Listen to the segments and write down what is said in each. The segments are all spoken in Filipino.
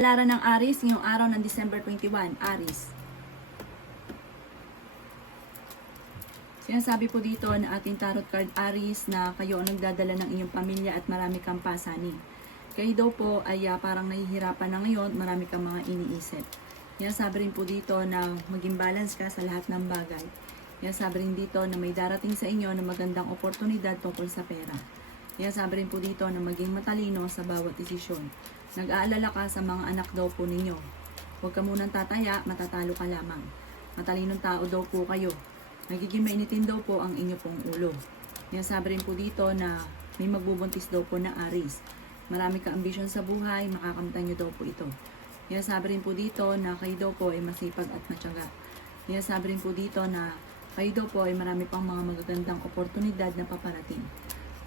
Lara ng Aries ngayong araw ng December 21, Aries. Sinasabi po dito na ating tarot card Aries na kayo ang nagdadala ng inyong pamilya at marami kang pasanin. Kayo daw po ay parang nahihirapan na ngayon, marami kang mga iniisip. Sinasabi rin po dito na maging balance ka sa lahat ng bagay. Sinasabi rin dito na may darating sa inyo na magandang oportunidad tungkol sa pera. Sinasabi rin po dito na maging matalino sa bawat desisyon. Nag-aalala ka sa mga anak daw po ninyo. Huwag ka munang tataya, matatalo ka lamang. Matalinong tao daw po kayo. Nagiging mainitin daw po ang inyo pong ulo. Sinasabi rin po dito na may magbubuntis daw po na Aries. Marami ka ambisyon sa buhay, makakamtan nyo daw po ito. Sinasabi rin po dito na kayo daw po ay masipag at matyaga. Sinasabi rin po dito na kayo daw po ay marami pang mga magagandang oportunidad na paparating.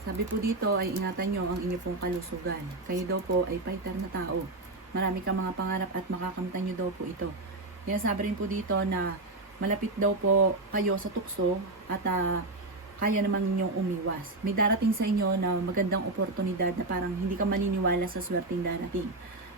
Sabi po dito ay ingatan nyo ang inyong pong kalusugan. Kayo daw po ay fighter na tao. Marami kang mga pangarap at makakamtan nyo daw po ito. Sabi rin po dito na malapit daw po kayo sa tukso at kaya naman ninyong umiwas. May darating sa inyo na magandang oportunidad na parang hindi ka maniniwala sa swerteng darating.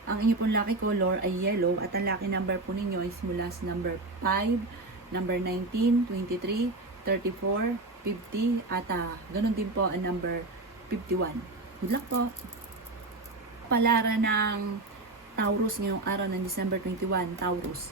Ang inyong pong lucky color ay yellow at ang lucky number po ninyo ay mula sa number 5, number 19, 23, 34, 50 at ganun din po ang number 51. Good luck po! Palara ng Taurus ngayong araw ng December 21, Taurus.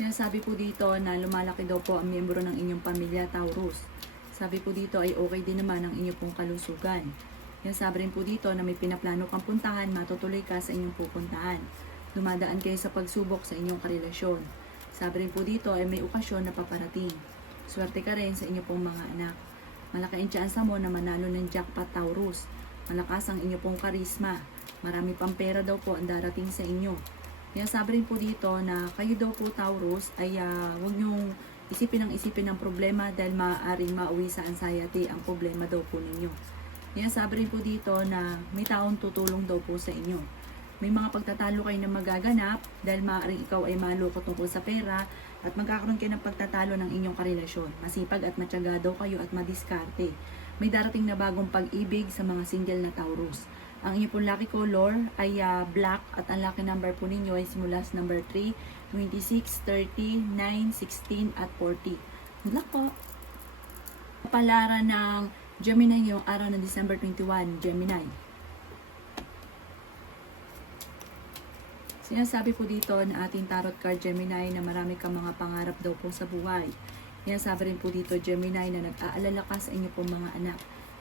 Sinasabi po dito na lumalaki daw po ang miyembro ng inyong pamilya, Taurus. Sabi po dito ay okay din naman ang inyong pong kalusugan. Sinasabi rin po dito na may pinaplano kang puntahan, matutuloy ka sa inyong pupuntahan. Dumadaan kayo sa pagsubok sa inyong karelasyon. Sabi rin po dito ay may okasyon na paparating. Swerte ka rin sa inyong pong mga anak. Malaki ang tsansa mo na manalo ng jackpot, Taurus. Malakas ang inyong pong karisma. Marami pang pera daw po ang darating sa inyo. Sabi rin po dito na kayo daw po, Taurus, ay huwag niyong isipin ng problema dahil maaaring mauwi sa anxiety ang problema daw po ninyo. Sabi rin po dito na may taong tutulong daw po sa inyo. May mga pagtatalo kayo na magaganap dahil maaaring ikaw ay maloko tungkol sa pera at magkakaroon kayo ng pagtatalo ng inyong karelasyon. Masipag at matyaga daw kayo at madiskarte. May darating na bagong pag-ibig sa mga single na Taurus. Ang inyong pong lucky color ay black at ang lucky number po ninyo ay simula sa number 3, 26, 30, 9, 16 at 40. Good luck po! Palara ng Gemini ngayong araw ng December 21, Gemini. Sinasabi po dito na ating tarot card Gemini na marami kang mga pangarap daw po sa buhay. Sinasabi rin po dito Gemini na nag-aalala ka sa inyo pong mga anak.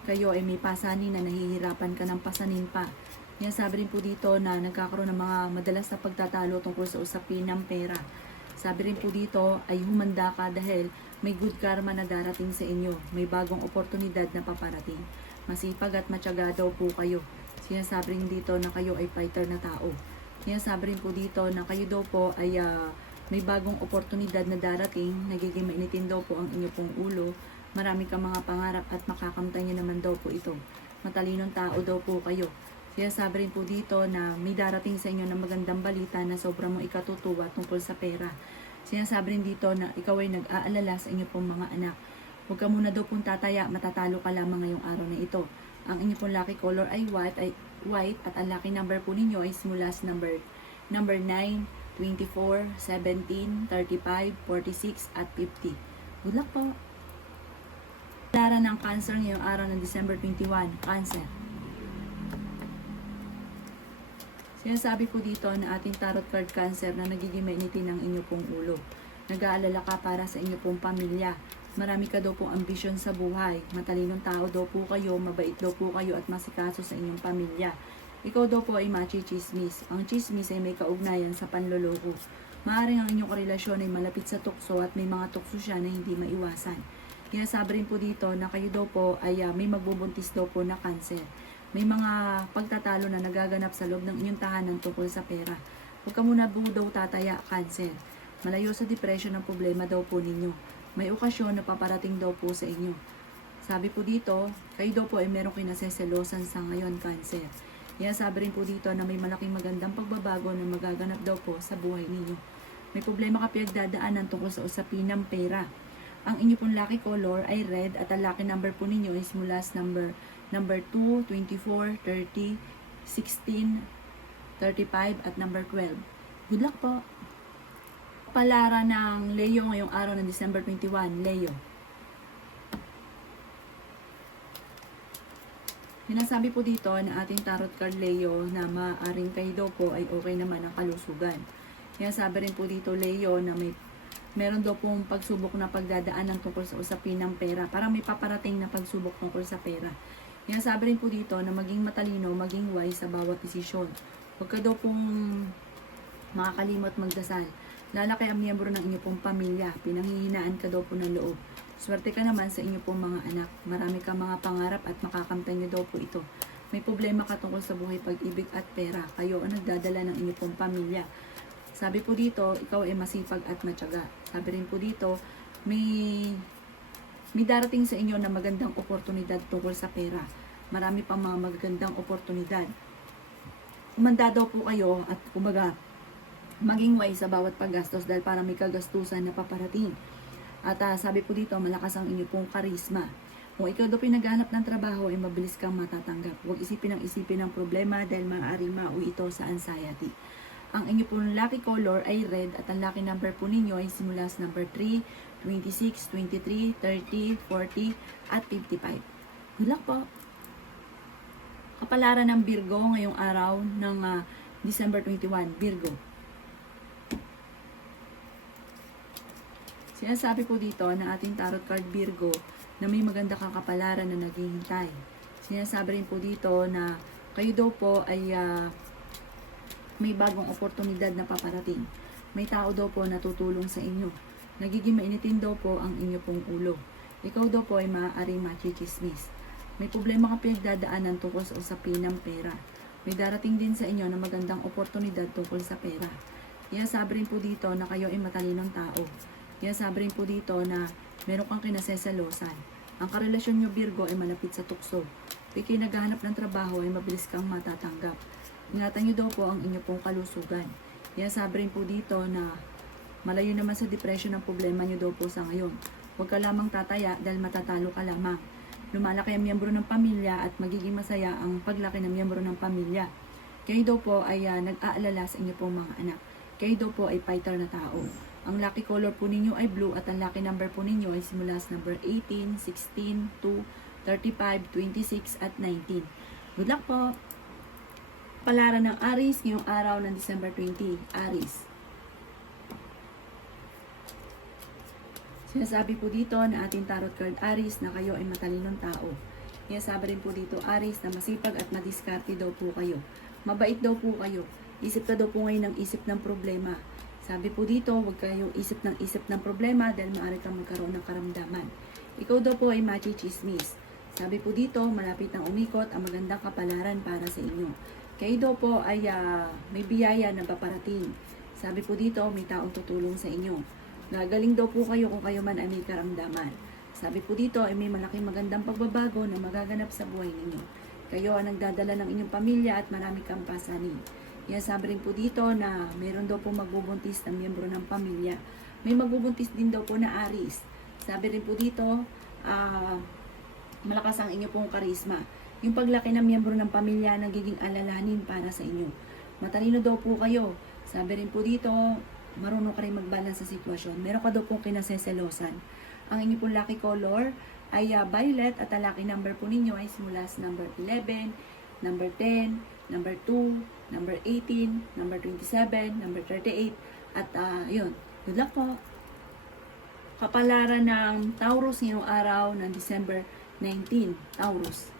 Kayo ay may pasanin na nahihirapan ka ng pasanin pa. Sinasabi rin po dito na nagkakaroon ng mga madalas na pagtatalo tungkol sa usapin ng pera. Sabi rin po dito ay humanda ka dahil may good karma na darating sa inyo. May bagong oportunidad na paparating. Masipag at matyaga daw po kayo. Sinasabi rin dito na kayo ay fighter na tao. Sinasabi rin po dito na kayo daw po ay may bagong oportunidad na darating, nagiging mainitin daw po ang inyo pong ulo, marami kang mga pangarap at makakamtan nyo naman daw po ito. Matalinong tao daw po kayo. Sinasabi rin po dito na may darating sa inyo na magandang balita na sobrang mo ikatutuwa tungkol sa pera. Sinasabi rin dito na ikaw ay nag-aalala sa inyo pong mga anak. Huwag ka muna daw pong tataya, matatalo ka lamang ngayong araw na ito. Ang inyo pong lucky color ay white at ang lucky number po ninyo ay simula sa number 9, 24, 17, 35, 46 at 50. Good luck po! Lara ng Cancer ngayong araw ng December 21, Cancer. Sinasabi po dito na ating tarot card Cancer na nagiging mainitin ang inyo pong ulo. Nag-aalala ka para sa inyo pong pamilya. Marami ka daw pong ambisyon sa buhay. Matalinong tao daw po kayo, mabait daw po kayo at masikaso sa inyong pamilya. Ikaw daw po ay machi-chismis. Ang chismis ay may kaugnayan sa panloloko. Maaaring ang inyong relasyon ay malapit sa tukso at may mga tukso siya na hindi maiwasan. Sinasabi rin po dito na kayo daw po ay may magbubuntis daw po na Cancer. May mga pagtatalo na nagaganap sa loob ng inyong tahanan tungkol sa pera. Huwag ka muna daw tataya, Cancer. Malayo sa depression ang problema daw po ninyo. May okasyon na paparating daw po sa inyo. Sabi po dito, kayo daw po ay meron kinaseselosan sa ngayon, Cancer. Sabi rin po dito na may malaking magandang pagbabago na magaganap daw po sa buhay ninyo. May problema ka pinagdadaanan tungkol sa usapin ng pera. Ang inyo pong lucky color ay red at ang lucky number po ninyo is mula sa number 2, 24, 30, 16, 35 at number 12. Good luck po. Palara ng Leo ngayong araw ng December 21, Leo. Sinasabi po dito na ating tarot card Leo na maaaring kayo daw po ay okay naman ang kalusugan. Sinasabi rin po dito Leo na meron daw pong pagsubok na pagdadaanan tungkol sa usapin ng pera. Parang may paparating na pagsubok tungkol sa pera. Sinasabi rin po dito na maging matalino, maging wise sa bawat desisyon. Huwag ka daw pong makakalimot magdasal. Lalaki ang miyembro ng inyong pong pamilya. Pinanghihinaan ka daw po ng loob. Swerte ka naman sa inyong pong mga anak. Marami kang mga pangarap at makakamtan niyo daw po ito. May problema ka tungkol sa buhay, pag-ibig at pera. Kayo ang nagdadala ng inyong pong pamilya. Sabi po dito, ikaw ay masipag at matyaga. Sabi rin po dito, may darating sa inyo na magandang oportunidad tungkol sa pera. Marami pang mga magandang oportunidad. Umanda daw po kayo at kumbaga, maging wise sa bawat paggastos dahil para may kagastusan na paparating. At sabi po dito, malakas ang inyo pong karisma. Kung ikaw daw pinaghanap ng trabaho, ay mabilis kang matatanggap. Huwag isipin ng problema dahil maaaring mauwi ito sa anxiety. Ang inyo pong lucky color ay red at ang lucky number po ninyo ay simula sa number 3, 26, 23, 30, 40 at 55. Good luck po! Kapalaran ng Virgo ngayong araw ng December 21, Virgo. Sinasabi po dito na ating tarot card Virgo na may maganda kang kapalaran na naghihintay. Sinasabi rin po dito na kayo daw po ay may bagong oportunidad na paparating. May tao daw po na tutulong sa inyo. Nagiging mainitin daw po ang inyo pong ulo. Ikaw daw po ay maaaring machichismis. May problema kang pinagdadaanan tungkol sa usapin ng pera. May darating din sa inyo na magandang oportunidad tungkol sa pera. Sabi rin po dito na kayo ay matalinong tao. Sabi rin po dito na meron kang kinasesalosan. Ang karelasyon nyo Virgo ay malapit sa tukso. Ikay naghahanap ng trabaho ay mabilis kang matatanggap. Ingatan nyo daw po ang inyo pong kalusugan. Sabi rin po dito na malayo naman sa depression ang problema nyo daw po sa ngayon. Huwag ka lamang tataya dahil matatalo ka lamang. Lumalaki ang miyembro ng pamilya at magiging masaya ang paglaki ng miyembro ng pamilya. Kayo daw po ay nag-aalala sa inyo pong mga anak. Kayo daw po ay fighter na tao. Ang lucky color po ninyo ay blue at ang lucky number po ninyo ay simula sa number 18, 16, 2, 35, 26 at 19. Good luck po! Palaran ng Aries ngayong araw ng December 20, Aries. Sinasabi po dito na ating tarot card Aries na kayo ay matalinong tao. Sinasabi rin po dito Aries na masipag at madiskarte daw po kayo. Mabait daw po kayo. Isip ka daw po ngayon ng isip ng problema. Sabi po dito, huwag kayong isip ng problema dahil maaari kang magkaroon ng karamdaman. Ikaw daw po ay machichismis. Sabi po dito, malapit nang umikot ang magandang kapalaran para sa inyo. Kayo daw po ay may biyaya na paparating. Sabi po dito, may taong tutulong sa inyo. Gagaling daw po kayo kung kayo man ay may karamdaman. Sabi po dito, ay may malaking magandang pagbabago na magaganap sa buhay ninyo. Kayo ang nagdadala ng inyong pamilya at marami kang pasanin. Sabi rin po dito na mayroon daw po magbubuntis na miyembro ng pamilya. May magbubuntis din daw po na Aries. Sabi rin po dito, malakas ang inyo pong karisma. Yung paglaki ng miyembro ng pamilya nagiging alalahanin para sa inyo. Matalino daw po kayo. Sabi rin po dito, marunong ka rin mag-balance sa sitwasyon. Meron ka daw pong kinaseselosan. Ang inyo pong lucky color ay violet at ang lucky number po ninyo ay simula sa number 11, number 10, number 2, number 18, number 27, number 38, at yun. Good luck po! Kapalaran ng Taurus ngayong araw ng December 19, Taurus.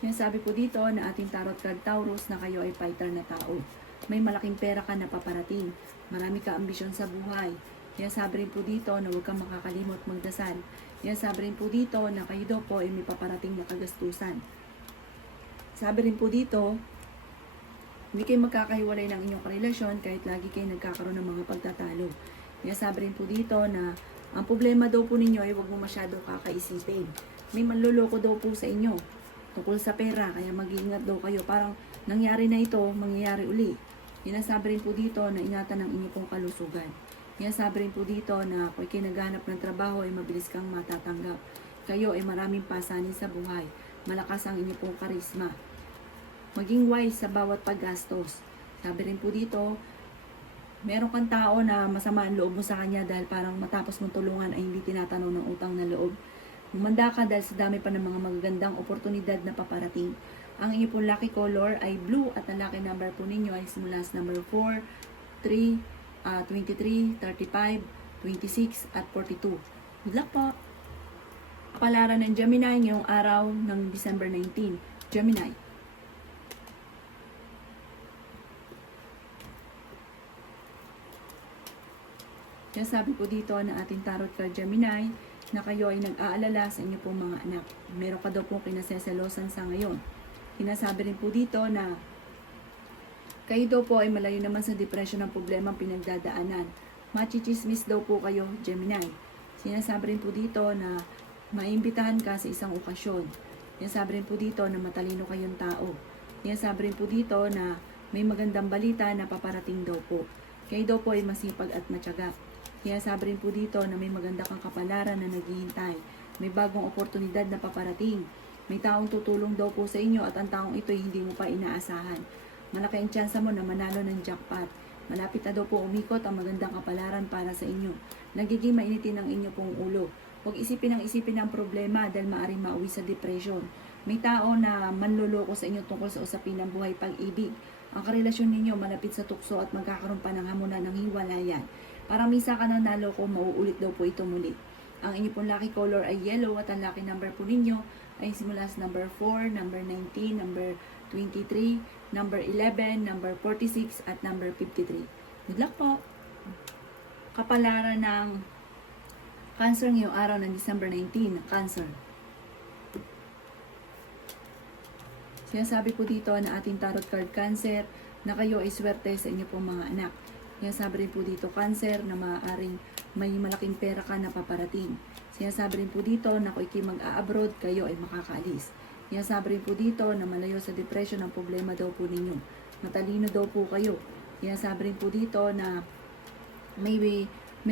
Sinasabi po dito na ating tarot card Taurus na kayo ay fighter na tao. May malaking pera ka na paparating. Marami ka ambisyon sa buhay. Sabi rin po dito na huwag kang makakalimot magdasal. Sabi rin po dito na kayo daw po ay may paparating na kagastusan. Sabi rin po dito, hindi kayo magkakahiwalay ng inyong karelasyon kahit lagi kayo nagkakaroon ng mga pagtatalo. Sabi rin po dito na ang problema daw po ninyo ay huwag mo masyado kakaisipin. May manloloko daw po sa inyo tungkol sa pera, kaya mag-iingat daw kayo. Parang nangyari na ito, mangyayari uli. Sinasabi rin po dito na ingatan ang inyong pong kalusugan. Sabi rin po dito na kung kayo naghahanap ng trabaho ay mabilis kang matatanggap. kayo ay maraming pasanin sa buhay. Malakas ang inyong pong karisma. Maging wise sa bawat paggastos. Sabi rin po dito, meron kang tao na masama ang loob mo sa kanya dahil parang matapos mong tulungan ay hindi tinatanong ng utang na loob. Humanda ka dahil sa dami pa ng mga magagandang oportunidad na paparating. Ang inyong pong lucky color ay blue at ang lucky number po ninyo ay simula sa number 4, 3, 23, 35, 26 at 42. Good luck po! Kapalaran ng Gemini ngayong araw ng December 19. Gemini. Kaya sabi po dito na ating tarot card Gemini na kayo ay nag-aalala sa inyo pong mga anak. Meron ka daw pong kinaseselosan sa ngayon. Sinasabi rin po dito na kayo daw po ay malayo naman sa depression ng problema pinagdadaanan. Machichismis daw po kayo, Gemini. Sinasabi rin po dito na maimbitahan ka sa isang okasyon. Sinasabi rin po dito na matalino kayong tao. Sinasabi rin po dito na may magandang balita na paparating daw po. Kayo daw po ay masipag at matyaga. Sinasabi rin po dito na may maganda kang kapalaran na naghihintay. May bagong oportunidad na paparating. May taong tutulong daw po sa inyo at ang taong ito ay hindi mo pa inaasahan. Malaki ang tsansa mo na manalo ng jackpot. Malapit na daw po umikot ang magandang kapalaran para sa inyo. Nagiging mainitin ang inyo pong ulo. Huwag isipin ang problema dahil maaaring mauwi sa depression. May tao na manloloko sa inyo tungkol sa usapin ng buhay pag-ibig. Ang karelasyon ninyo malapit sa tukso at magkakaroon pa ng hamunan ng hiwalayan. Parang misa ka ng naloko, mauulit daw po ito muli. Ang inyo pong lucky color ay yellow at ang lucky number po ninyo ay simula sa number 4, number 19, number 23, number 11, number 46 at number 53. Good luck po! Kapalaran ng Cancer ngayong araw ng December 19, Cancer. Sinasabi po dito na ating tarot card Cancer na kayo ay swerte sa inyo pong mga anak. Sinasabi rin po dito Cancer na maaaring may malaking pera ka na paparating. Sinasabi rin po dito na kung ikay mag-a-abroad, kayo ay makakaalis. Sinasabi rin po dito na malayo sa depression ang problema daw po ninyo. Matalino daw po kayo. Sinasabi rin po dito na may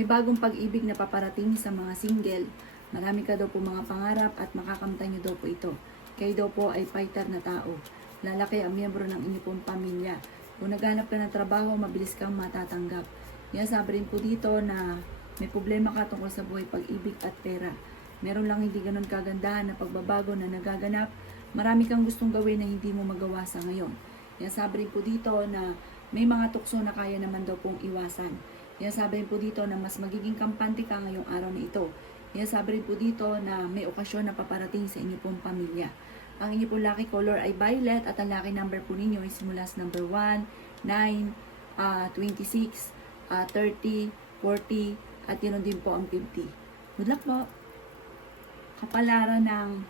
bagong pag-ibig na paparating sa mga single. Marami ka daw po mga pangarap at makakamtan nyo daw po ito. Kayo daw po ay fighter na tao. Lalaki ang miyembro ng inyong pong pamilya. Kung naghanap ka ng trabaho, mabilis kang matatanggap. Sabi rin po dito na may problema ka tungkol sa buhay pag-ibig at pera. Meron lang hindi ganun kagandahan na pagbabago na nagaganap. Marami kang gustong gawin na hindi mo magawa sa ngayon. Sabi rin po dito na may mga tukso na kaya naman daw pong iwasan. Sabi rin po dito na mas magiging kampante ka ngayong araw na ito. Sabi rin po dito na may okasyon na paparating sa inyo pong pamilya. Ang inyo pong lucky color ay violet at ang lucky number po ninyo ay simula sa number 1, 9, 26, 30, 40, at yun din po ang 50. Good luck po! Kapalaran ng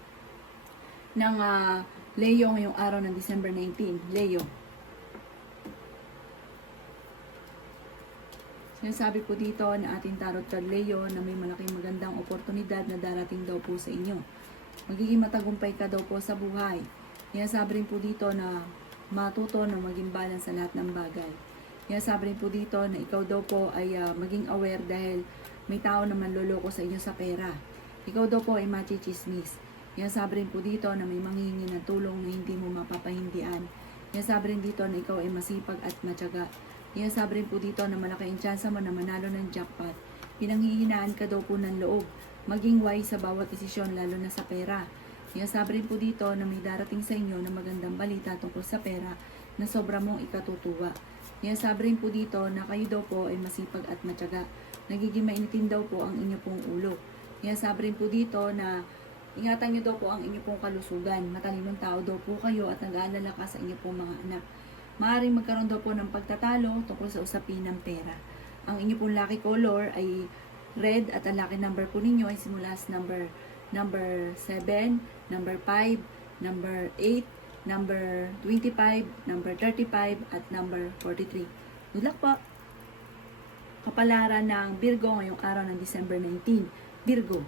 Leo ngayong araw ng December 19. Leo. Sinasabi po dito na ating tarot card Leo na may malaking magandang oportunidad na darating daw po sa inyo. Magiging matagumpay ka daw po sa buhay. Sinasabi rin po dito na matuto na maging balance sa lahat ng bagay. Sinasabi rin po dito na ikaw daw po ay maging aware dahil may tao na manloloko sa inyo sa pera. Ikaw daw po ay machichismis. Sinasabi rin po dito na may manghihingi ng tulong na hindi mo mapapahindian. Sinasabi rin dito na ikaw ay masipag at matyaga. Sinasabi rin po dito na malaki ang tsansa mo na manalo ng jackpot. Pinanghihinaan ka daw po ng loob. Maging wise sa bawat desisyon lalo na sa pera. Sinasabi rin po dito na may darating sa inyo na magandang balita tungkol sa pera na sobra mong ikatutuwa. Sinasabi rin po dito na kayo daw po ay masipag at matyaga. Nagiging mainitin daw po ang inyo pong ulo. Sinasabi rin po dito na ingatan nyo daw po ang inyo pong kalusugan. Matalinong tao daw po kayo at nag-aalala ka sa inyo pong mga anak. Maaaring magkaroon daw po ng pagtatalo tungkol sa usapin ng pera. Ang inyo pong lucky color ay red at ang lucky number po ninyo ay simula sa number 7, number 5, number 8, number 25, number 35, at number 43. Good luck po! Kapalaran ng Virgo ngayong araw ng December 19. Virgo.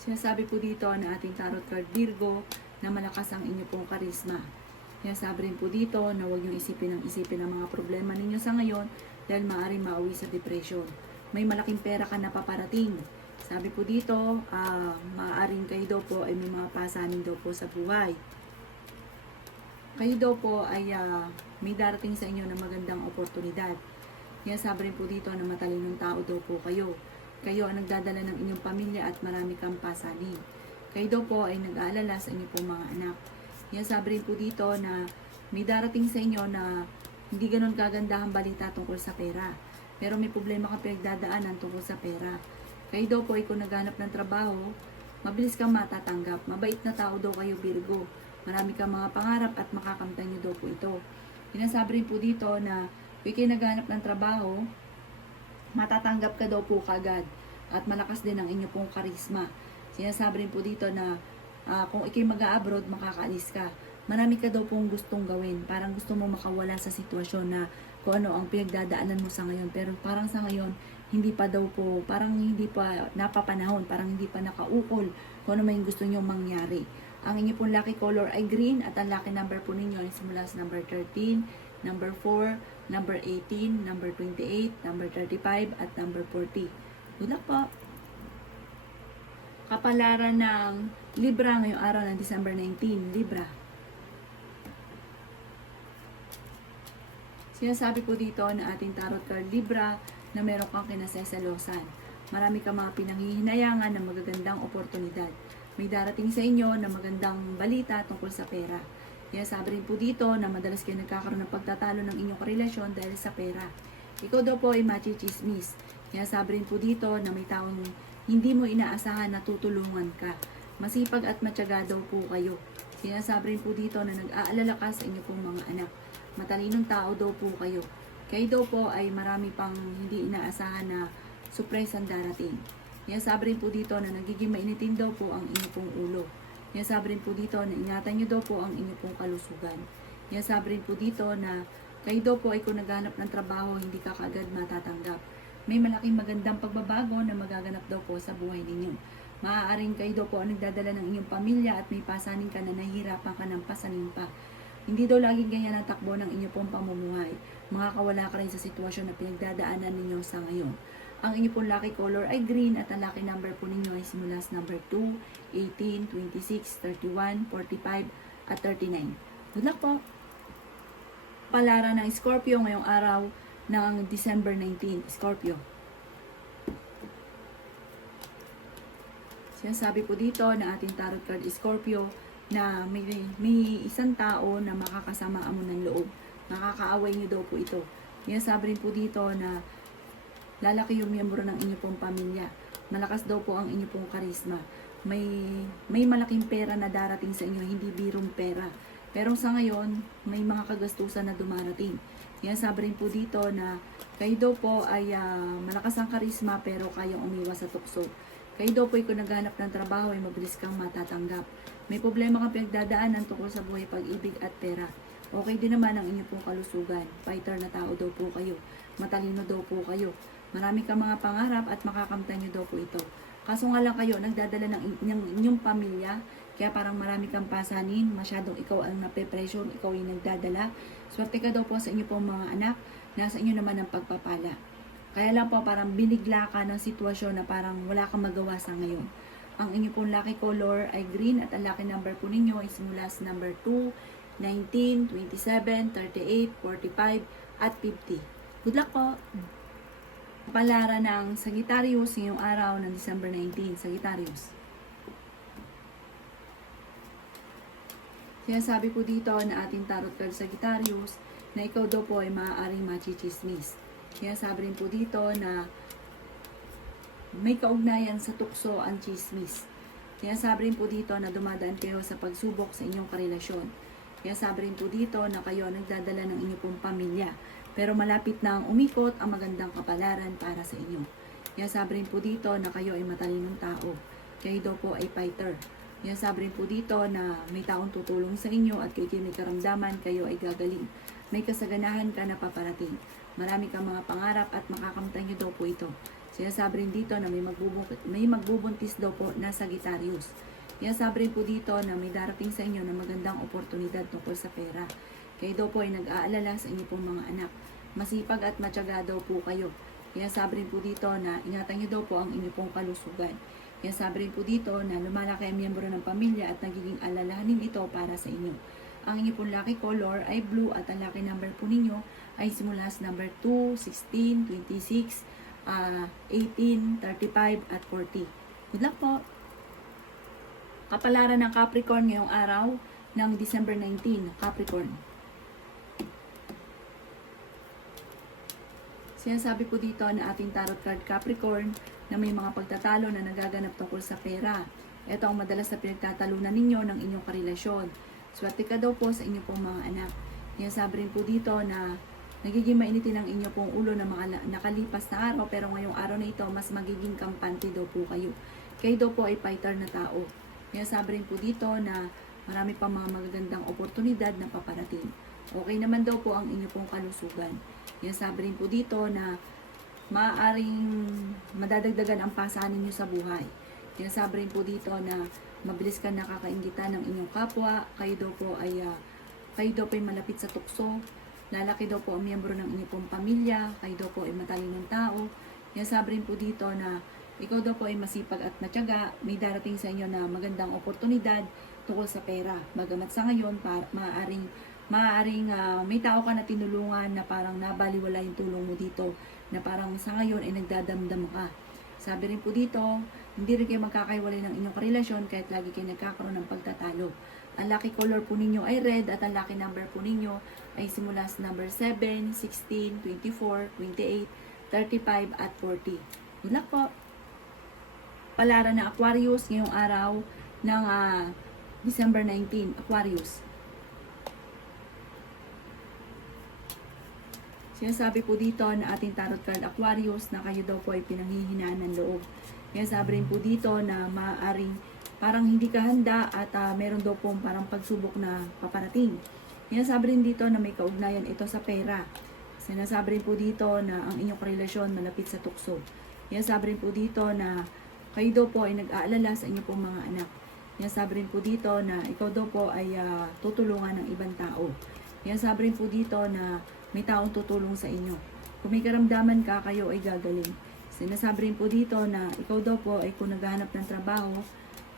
Sinasabi po dito na ating tarot card Virgo na malakas ang inyo pong karisma. Sinasabi rin po dito na huwag niyong isipin ang mga problema ninyo sa ngayon dahil maaaring mauwi sa depression. may malaking pera ka na paparating. Sabi po dito, maaaring kayo daw po ay may mga pasanin daw po sa buhay. Kayo daw po ay may darating sa inyo na magandang oportunidad. Yan, sabi rin po dito na matalinong tao daw po kayo. Kayo ang nagdadala ng inyong pamilya at marami kang pasanin. Kayo daw po ay nag-aalala sa inyong pong mga anak. Yan, sabi rin po dito na may darating sa inyo na hindi ganun kagandahang balita tungkol sa pera. Pero may problema kang pinagdadaanan tungkol sa pera. Kayo daw po ay kung naghanap ng trabaho, mabilis kang matatanggap. Mabait na tao daw kayo, Virgo. Marami kang mga pangarap at makakamtan niyo daw po ito. Sinasabi rin po dito na kung kayo naghanap ng trabaho, matatanggap ka daw po kagad. At malakas din ang inyo pong karisma. Sinasabi rin po dito na kung ikay mag-a-abroad, makakaalis ka. Marami ka daw pong gustong gawin. Parang gusto mo makawala sa sitwasyon na kung ano ang pinagdadaanan mo sa ngayon. Pero parang sa ngayon, hindi pa daw po, parang hindi pa napapanahon, parang hindi pa nakaukol kung ano may gusto nyo mangyari. Ang inyo pong lucky color ay green at ang lucky number po ninyo ay simula sa number 13, number 4, number 18, number 28, number 35, at number 40. Good luck po! Kapalaran ng Libra ngayong araw ng December 19, Libra. Sinasabi po dito na ating tarot card Libra na meron kang kinasesalosan. Marami kang mga pinanghihinayangan ng magagandang oportunidad. May darating sa inyo na magandang balita tungkol sa pera. Sinasabi rin po dito na madalas kayo nagkakaroon ng pagtatalo ng inyong karelasyon dahil sa pera. Ikaw daw po ay machichismis. Sinasabi rin po dito na may taong hindi mo inaasahan na tutulungan ka. Masipag at matyaga daw po kayo. Sinasabi rin po dito na nag-aalala ka sa inyong pong mga anak. Matalinong tao daw po kayo. Kayo daw po ay marami pang hindi inaasahan na surprise ang darating. Sabi rin po dito na nagiging mainitin daw po ang inyong pong ulo. Sabi rin po dito na ingatan nyo daw po ang inyong pong kalusugan. Sabi rin po dito na kayo daw po ay kung naghanap ng trabaho, hindi ka kaagad matatanggap. May malaking magandang pagbabago na magaganap daw po sa buhay ninyo. Maaaring kayo daw po ang nagdadala ng inyong pamilya at may pasanin ka na nahihirapan ka ng pasanin pa. Hindi daw laging ganyan ang takbo ng inyong pong pamumuhay. Makakawala ka rin sa sitwasyon na pinagdadaanan ninyo sa ngayon. Ang inyong pong lucky color ay green at ang lucky number po ninyo ay simula sa number 2, 18, 26, 31, 45, at 39. Good luck po! Palara ng Scorpio ngayong araw ng December 19, Scorpio. Sinasabi po dito na ating tarot card Scorpio na may isang tao na makakasama mo ng loob. Nakakaaway niyo daw po ito. Sinasabi rin po dito na lalaki yung miyembro ng inyong pong pamilya. Malakas daw po ang inyong pong karisma. May malaking pera na darating sa inyo, hindi birong pera. Pero sa ngayon, may mga kagastusan na dumarating. Sabi rin po dito na kayo daw po ay malakas ang karisma pero kayang umiwas sa tukso. Kayo daw po ay kung naghanap ng trabaho ay mabilis kang matatanggap. May problema kang pinagdadaanan tungkol sa buhay, pag-ibig at pera. Okay din naman ang inyong pong kalusugan. Fighter na tao daw po kayo. Matalino daw po kayo. Marami kang mga pangarap at makakamtan nyo daw po ito. Kaso nga lang kayo, nagdadala ng inyong pamilya, kaya parang marami kang pasanin, masyadong ikaw ang nape-pressure, ikaw yung nagdadala. Swerte ka daw po sa inyo pong mga anak, nasa inyo naman ang pagpapala. Kaya lang po parang binigla ka ng sitwasyon na parang wala kang magawa sa ngayon. Ang inyong pong lucky color ay green at ang lucky number po ninyo ay simula sa number 2, 19, 27, 38, 45, at 50. Good luck po! Palara ng Sagittarius ngayong araw ng December 19, Sagittarius. Sinasabi po dito na ating tarot card Sagittarius na ikaw daw po ay maaaring machichismis. Sinasabi rin po dito na may kaugnayan sa tukso ang chismis. Sinasabi rin po dito na dumadaan kayo sa pagsubok sa inyong karelasyon. Sinasabi rin po dito na kayo nagdadala ng inyong pong pamilya. Pero malapit na ang umikot ang magandang kapalaran para sa inyo. Sinasabi rin po dito na kayo ay matalinong tao. Kayo daw po ay fighter. Sinasabi rin po dito na may taong tutulong sa inyo at kayo may karamdaman, kayo ay gagaling. May kasaganahan ka na paparating. Marami kang mga pangarap at makakamtan nyo daw po ito. Sinasabi rin dito na may magbubuntis daw po na Sagittarius. Sinasabi rin po dito na may darating sa inyo na magandang oportunidad tungkol sa pera. Kayo daw po ay nag-aalala sa inyo pong mga anak. Masipag at matyaga daw po kayo. Kaya sabi rin po dito na ingatan nyo daw po ang inyong pong kalusugan. Kaya sabi rin po dito na lumalaki ang miyembro ng pamilya at nagiging alalahanin ito para sa inyo. Ang inyong pong lucky color ay blue at ang lucky number po ninyo ay simula sa number 2, 16, 26, 18, 35 at 40. Good luck po! Kapalaran ng Capricorn ngayong araw ng December 19, Capricorn. Sinasabi po dito na ating tarot card Capricorn na may mga pagtatalo na nagaganap tungkol sa pera. Ito ang madalas na pinagtatalunan ninyo ng inyong karelasyon. Swerte ka daw po sa inyong pong mga anak. Sinasabi rin po dito na nagiging mainitin ang inyong pong ulo ng mga nakalipas na araw, pero ngayong araw na ito mas magiging kampante daw po kayo. Kayo daw po ay fighter na tao. Sinasabi rin po dito na marami pang mga magagandang oportunidad na paparating. Okay naman daw po ang inyong pong kalusugan. Sabi rin po dito na maaaring madadagdagan ang pasahan ninyo sa buhay. Sabi rin po dito na mabilis ka nakakaingitan ng inyong kapwa, kayo daw po ay malapit sa tukso, lalaki daw po ang miyembro ng inyong pong pamilya, kayo daw po ay matalinong tao. Sabi rin po dito na ikaw daw po ay masipag at matyaga, may darating sa inyo na magandang oportunidad tungkol sa pera. Bagamat sa ngayon, maaaring may tao ka na tinulungan na parang nabaliwala yung tulong mo dito, na parang sa ngayon ay nagdadamdam ka. Sabi rin po dito, hindi rin kayo magkakaiwalay ng inyong karelasyon kahit lagi kayo nagkakaroon ng pagtatalo. Ang lucky color po ninyo ay red at ang lucky number po ninyo ay simula sa number 7, 16, 24, 28, 35 at 40. Good luck po! Palaran na Aquarius ngayong araw ng December 19, Aquarius. Sinasabi po dito na ating tarot card Aquarius na kayo daw po ay pinanghihinaan ng loob. Sabi rin po dito na maaaring parang hindi ka handa at meron daw po parang pagsubok na paparating. Sabi rin dito na may kaugnayan ito sa pera. Sinasabi rin po dito na ang inyong relasyon malapit sa tukso. Sabi rin po dito na kayo daw po ay nag-aalala sa inyong pong mga anak. Sabi rin po dito na ikaw daw po ay tutulungan ng ibang tao. Sabi rin po dito na may taong tutulong sa inyo. Kung may karamdaman ka, kayo ay gagaling. Sinasabi rin po dito na ikaw daw po ay kung naghahanap ng trabaho,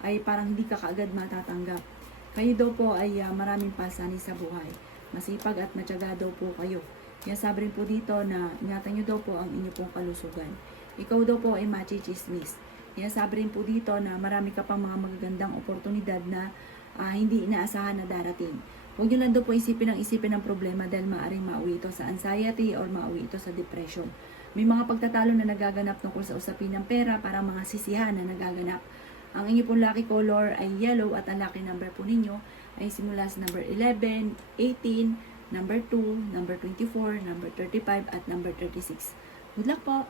ay parang hindi ka kaagad matatanggap. Kayo daw po ay maraming pasanin sa buhay. Masipag at matyaga daw po kayo. Sabi rin po dito na ingatan nyo daw po ang inyong pong kalusugan. Ikaw daw po ay machichismis. Sabi rin po dito na marami ka pang mga magagandang oportunidad na hindi inaasahan na darating. Huwag nyo lang daw po isipin ng problema dahil maaaring mauwi ito sa anxiety or mauwi ito sa depression. May mga pagtatalo na nagaganap tungkol sa usapin ng pera, para mga sisihan na nagaganap. Ang inyo pong lucky color ay yellow at ang lucky number po ninyo ay simula sa number 11, 18, number 2, number 24, number 35 at number 36. Good luck po!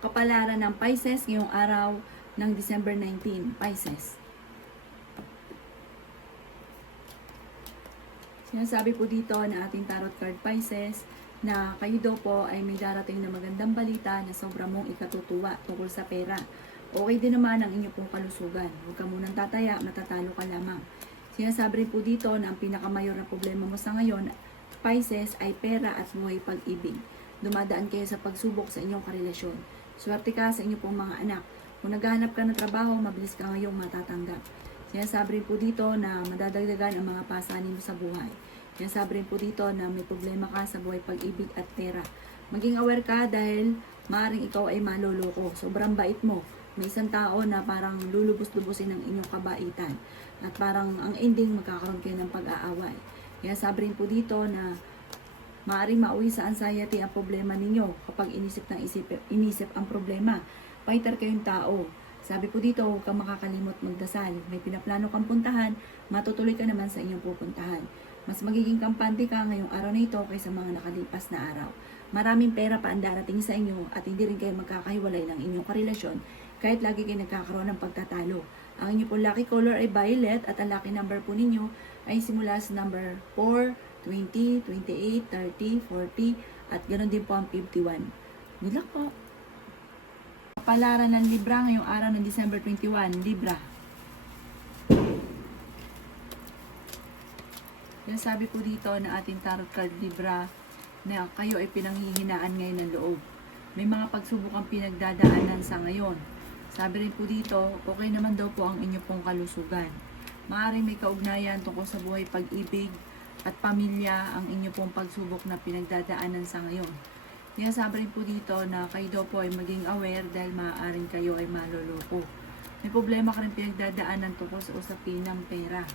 Kapalaran ng Pisces ngayong araw ng December 19, Pisces. Sinasabi po dito na ating tarot card Pisces na kayo daw po ay may darating na magandang balita na sobrang mong ikatutuwa tungkol sa pera. Okay din naman ang inyong pong kalusugan. Huwag ka munang tataya, matatalo ka lamang. Sinasabi rin po dito na ang pinakamayor na problema mo sa ngayon, Pisces, ay pera at buhay pag-ibig. Dumadaan kayo sa pagsubok sa inyong karelasyon. Swerte ka sa inyong pong mga anak. Kung naghahanap ka ng trabaho, mabilis ka ngayong matatanggap. Sinasabi rin po dito na madadagdagan ang mga pasanin mo sa buhay. Sinasabi rin po dito na may problema ka sa buhay pag-ibig at pera. Maging aware ka dahil maaaring ikaw ay maloloko. Sobrang bait mo. May isang tao na parang lulubos-lubusin ng inyong kabaitan. At parang ang ending magkakaroon kayo ng pag-aaway. Sinasabi rin po dito na maaaring mauwi sa anxiety ang problema ninyo kapag inisip ang problema. Fighter kayong tao. Sabi po dito, huwag kang makakalimot magdasal. May pinaplano kang puntahan, matutuloy ka naman sa inyong pupuntahan. Mas magiging kampante ka ngayong araw na ito kaysa mga nakalipas na araw. Maraming pera pa ang darating sa inyo at hindi rin kayo magkakahiwalay ng inyong karelasyon kahit lagi kayo nagkakaroon ng pagtatalo. Ang inyong po lucky color ay violet at ang lucky number po ninyo ay simula sa number 4, 20, 28, 30, 40 at ganoon din po ang 51. Good luck po! Kapalaran ng Libra ngayong araw ng December 21, Libra. Sabi po dito na ating tarot card Libra na kayo ay pinanghihinaan ngayon ng loob. may mga pagsubok ang pinagdadaanan sa ngayon. Sabi rin po dito, okay naman daw po ang inyo pong kalusugan. Maaaring may kaugnayan tungkol sa buhay, pag-ibig at pamilya ang inyo pong pagsubok na pinagdadaanan sa ngayon. Kaya sabi rin po dito na kayo daw po ay maging aware dahil maaaring kayo ay maloloko. May problema ka rin pinagdadaanan tungkol sa usapin ng pera.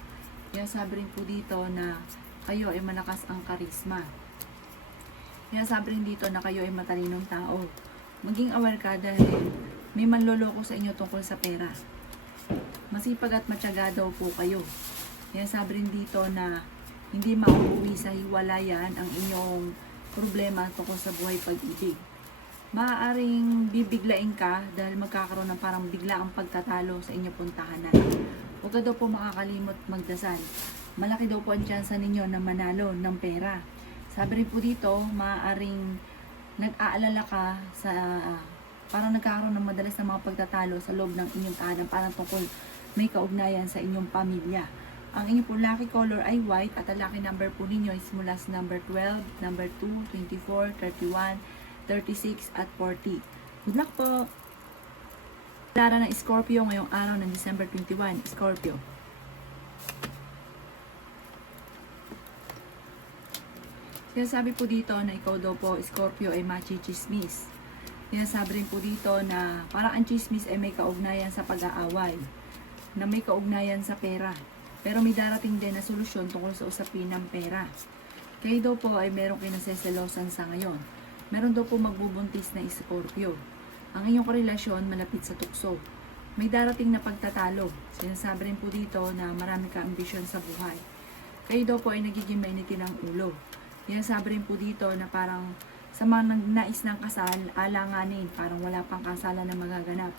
Kaya sabi rin po dito na kayo ay malakas ang karisma. Kaya sabi rin dito na kayo ay matalinong tao. Maging aware ka dahil may manloloko sa inyo tungkol sa pera. Masipag at matyaga daw po kayo. Kaya sabi rin dito na hindi mauuwi sa hiwalayan ang inyong problema tungkol sa buhay, pag-ibig. Maaaring bibiglain ka dahil magkakaroon ng parang biglaang pagtatalo sa inyong puntahanan. Huwag ka daw po makakalimot magdasal. Malaki daw po ang tsansa ninyo na manalo ng pera. Sabi rin po dito, maaaring nag-aalala ka sa parang nagkakaroon ng madalas na mga pagtatalo sa loob ng inyong tahanan, parang tungkol may kaugnayan sa inyong pamilya. Ang inyong po lucky color ay white at ang lucky number po ninyo is mula sa number 12, number 2, 24, 31, 36 at 40. Good luck po! Lara ng Scorpio ngayong araw ng December 21, Scorpio. Sinasabi po dito na ikaw daw po, Scorpio, ay machichismis. Sinasabi rin po dito na parang ang chismis ay may kaugnayan sa pag-aaway, na may kaugnayan sa pera. Pero may darating din na solusyon tungkol sa usapin ng pera. Kayo daw po ay merong kinaseselosan sa ngayon. Meron daw po magbubuntis na Scorpio. Ang inyong relasyon malapit sa tukso. May darating na pagtatalo. Sinasabi rin po dito na marami ka ambisyon sa buhay. Kayo daw po ay nagiging mainitin ang ulo. Yan sabi rin po dito na parang sa mga nais ng kasal, alanganin, parang wala pang kasalan na magaganap.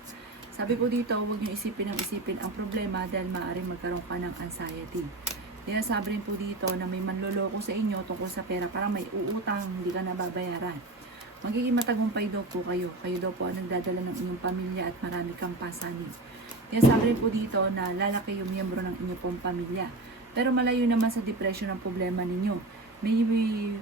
Sabi po dito, huwag niyo isipin ang problema dahil maaaring magkaroon ka ng anxiety. Yan sabi rin po dito na may manloloko sa inyo tungkol sa pera, parang may uutang, hindi ka nababayaran. Magiging matagumpay daw po kayo. Kayo daw po ang nagdadala ng inyong pamilya at marami kang pasanin. Yan sabi rin po dito na lalaki yung miyembro ng inyong pong pamilya. Pero malayo naman sa depression ang problema ninyo. May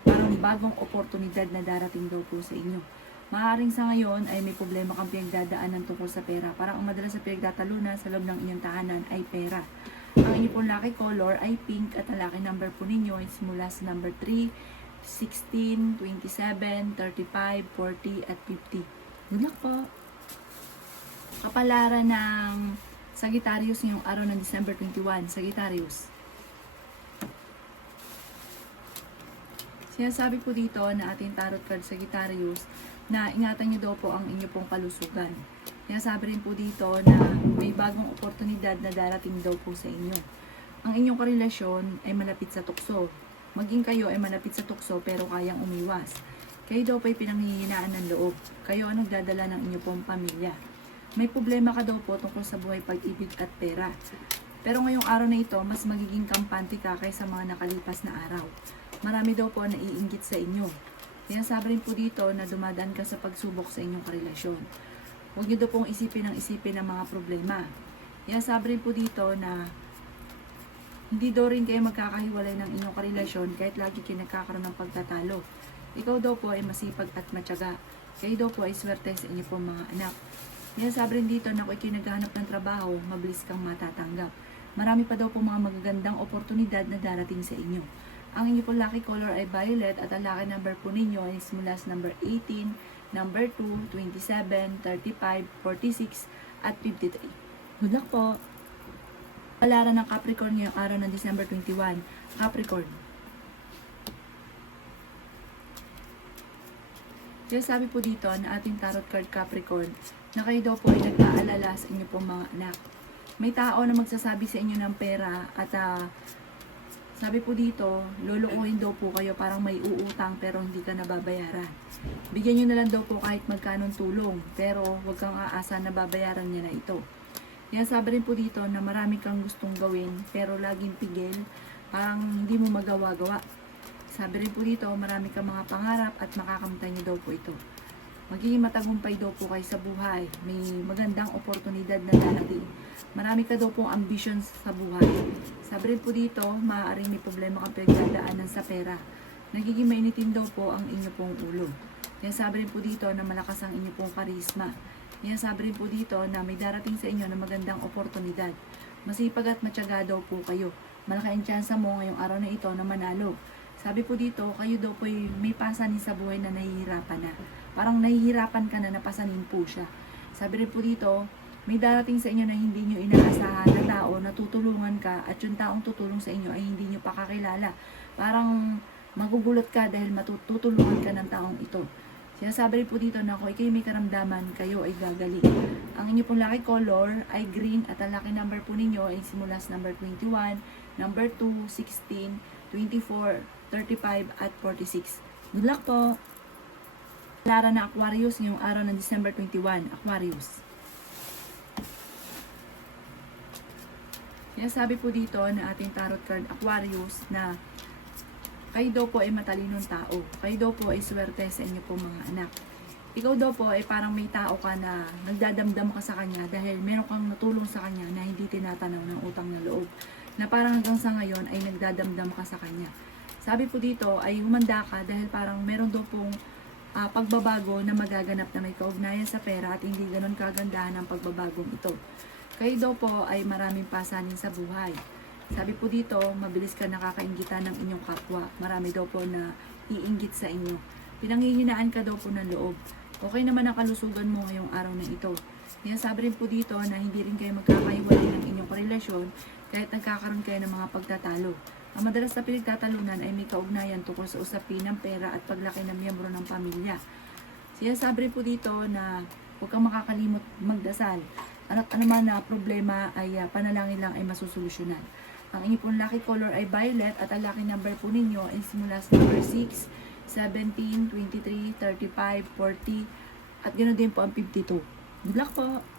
parang bagong oportunidad na darating daw po sa inyo. Maaaring sa ngayon ay may problema kang pinagdadaanan tungkol sa pera. Parang ang madalas sa pinagtatalunan sa loob ng inyong tahanan ay pera. Ang inyong pong lucky color ay pink at ang lucky number po ninyo is mula sa number 3, 16, 27, 35, 40 at 50. Good luck po! Kapalaran ng Sagittarius ngayong araw ng December 21, Sagittarius. Sinasabi po dito na ating tarot card Sagittarius na ingatan nyo daw po ang inyo pong kalusugan. Sinasabi rin po dito na may bagong oportunidad na darating daw po sa inyo. Ang inyong karelasyon ay malapit sa tukso. Maging kayo ay malapit sa tukso pero kayang umiwas. Kayo daw po ay pinanghihinaan ng loob. Kayo ang nagdadala ng inyong pong pamilya. May problema ka daw po tungkol sa buhay, pag-ibig at pera. Pero ngayong araw na ito, mas magiging kampante ka kaysa mga nakalipas na araw. Marami daw po na iinggit sa inyo. Kaya sabi rin po dito na dumadaan ka sa pagsubok sa inyong karelasyon. Huwag niyo daw pong isipin ang mga problema. Kaya sabi rin po dito na hindi daw rin kayo magkakahiwalay ng inyong karelasyon kahit lagi kayo nagkakaroon ng pagtatalo. Ikaw daw po ay masipag at matyaga. Kayo daw po ay swerte sa inyong pong mga anak. Kaya sabi rin dito na kung ikay naghahanap ng trabaho, mabilis kang matatanggap. Marami pa daw po mga magagandang oportunidad na darating sa inyo. Ang inyo po lucky color ay violet at ang lucky number po ninyo is mula sa number 18, number 2, 27, 35, 46 at 53. Good luck po! Palaran ng Capricorn ngayong araw ng December 21. Capricorn. Kaya sabi po dito na ating tarot card Capricorn na kayo daw po ay nag-aalala sa inyo pong mga anak. May tao na magsasabi sa inyo ng pera at sabi po dito, lulukuhin daw po kayo, parang may uutang pero hindi ka nababayaran. Bigyan nyo na lang daw po kahit magkanong tulong, pero huwag kang aasa na babayaran niya na ito. Yan sabi rin po dito na marami kang gustong gawin, pero laging pigil, parang hindi mo magawa-gawa. Sabi rin po dito, marami kang mga pangarap at makakamtan nyo daw po ito. Magiging matagumpay daw po kayo sa buhay. May magandang oportunidad na darating. Marami ka daw pong ambitions sa buhay. Sabi rin po dito, maaaring may problema kang pinagdadaanan sa pera. Nagiging mainitin daw po ang inyo pong ulo. Sinasabi rin po dito na malakas ang inyo pong karisma. Sinasabi rin po dito na may darating sa inyo na magandang oportunidad. Masipag at matyaga daw po kayo. Malaki ang tsansa mo ngayong araw na ito na manalo. Sabi po dito, kayo daw po may pasanin sa buhay na nahihirapan na. Parang nahihirapan ka na napasanin po siya. Sabi rin po dito, may darating sa inyo na hindi nyo inaasahan na tao na tutulungan ka at yung taong tutulong sa inyo ay hindi nyo pa kakilala. Parang magugulat ka dahil matutulungan ka ng taong ito. Sinasabi rin po dito na kung ikay may karamdaman, kayo ay gagaling. Ang inyo pong lucky color ay green at ang lucky number po ninyo ay simula sa number 21, number 2, 16, 24, 35 at 46. Good luck po! Lara na Aquarius ngayong araw ng December 21, Aquarius. Sabi po dito na ating tarot card Aquarius na kayo daw po ay matalinong tao. Kayo daw po ay swerte sa inyo po mga anak. Ikaw daw po ay parang may tao ka na nagdadamdam ka sa kanya dahil meron kang natulong sa kanya na hindi tinatanaw ng utang na loob. Na parang hanggang sa ngayon ay nagdadamdam ka sa kanya. Sabi po dito ay humanda ka dahil parang meron daw pong pagbabago na magaganap na may kaugnayan sa pera at hindi ganun kagandahan ang pagbabagong ito. Kayo daw po ay maraming pasanin sa buhay. Sabi po dito, mabilis ka nakakainggitan ng inyong kapwa. Marami daw po na iinggit sa inyo. Pinanghihinaan ka daw po ng loob. Okay naman ang kalusugan mo ngayong araw na ito. Sabi rin po dito na hindi rin kayo magkakaiwalay ng inyong relasyon kahit nagkakaroon kayo ng mga pagtatalo. Ang madalas na pinagtatalunan ay may kaugnayan tungkol sa usapin ng pera at paglaki ng miyembro ng pamilya. Sabi rin po dito na huwag kang makakalimot magdasal. At anuman na problema ay panalangin lang ay masusolusyonan. Ang inyong pong lucky color ay violet at ang lucky number po ninyo ay simula sa number 6, 17, 23, 35, 40 at ganoon din po ang 52. Good luck po!